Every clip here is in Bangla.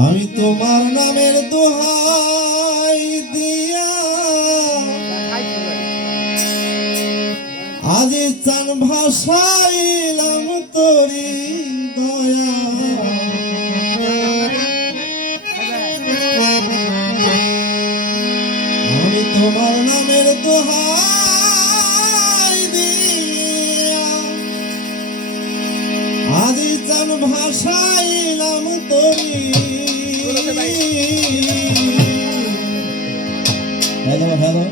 আমি তোমার নামের দোহাই দিয়া আজ চান ভাষাইলাম তোরি দয়া। আমি তোমার নামের দোহাই হ্যালো হ্যালো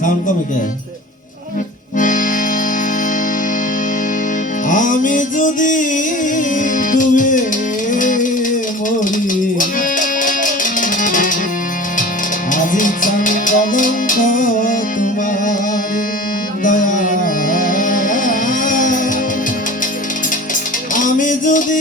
সাউন্ড কমে কে? আমি যদি তুমি আজি আমি যদি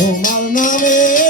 Oh, my name.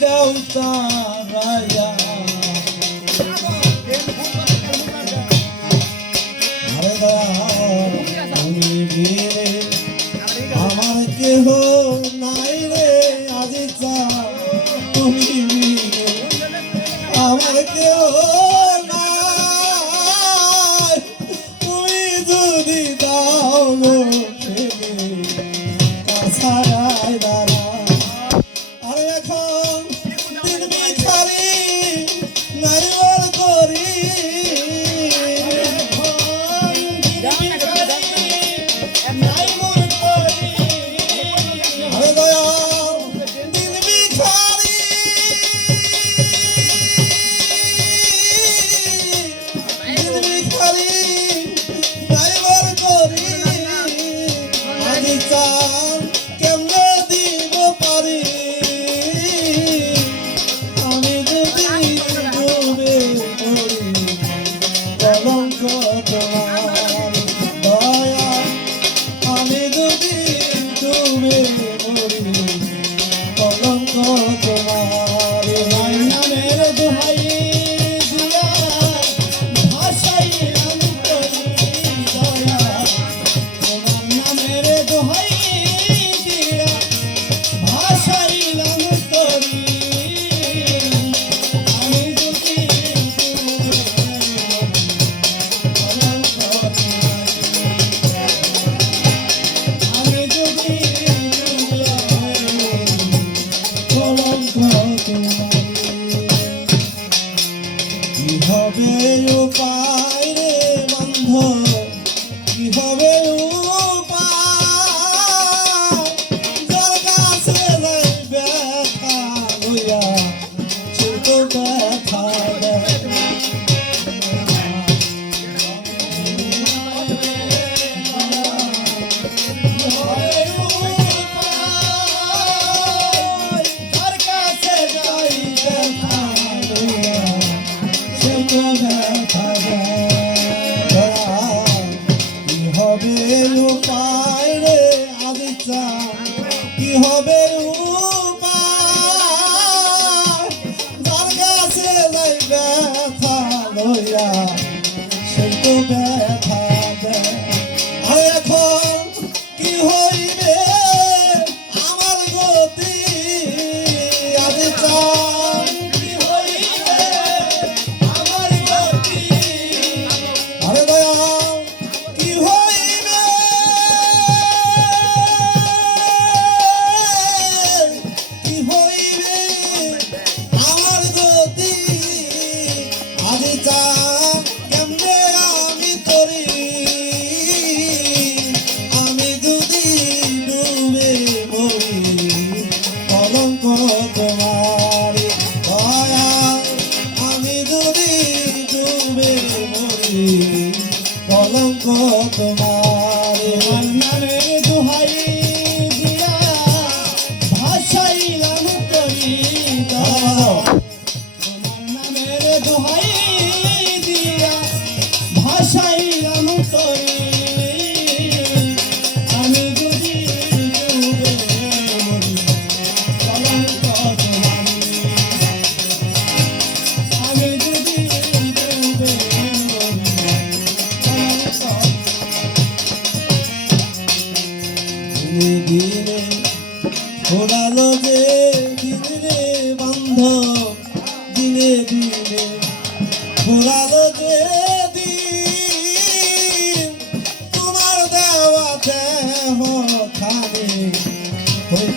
দাও তারায়া। আমার কেহ নাই রে আজি চা তুমি আমার কেহ হবে বেলা সেই তো বেলা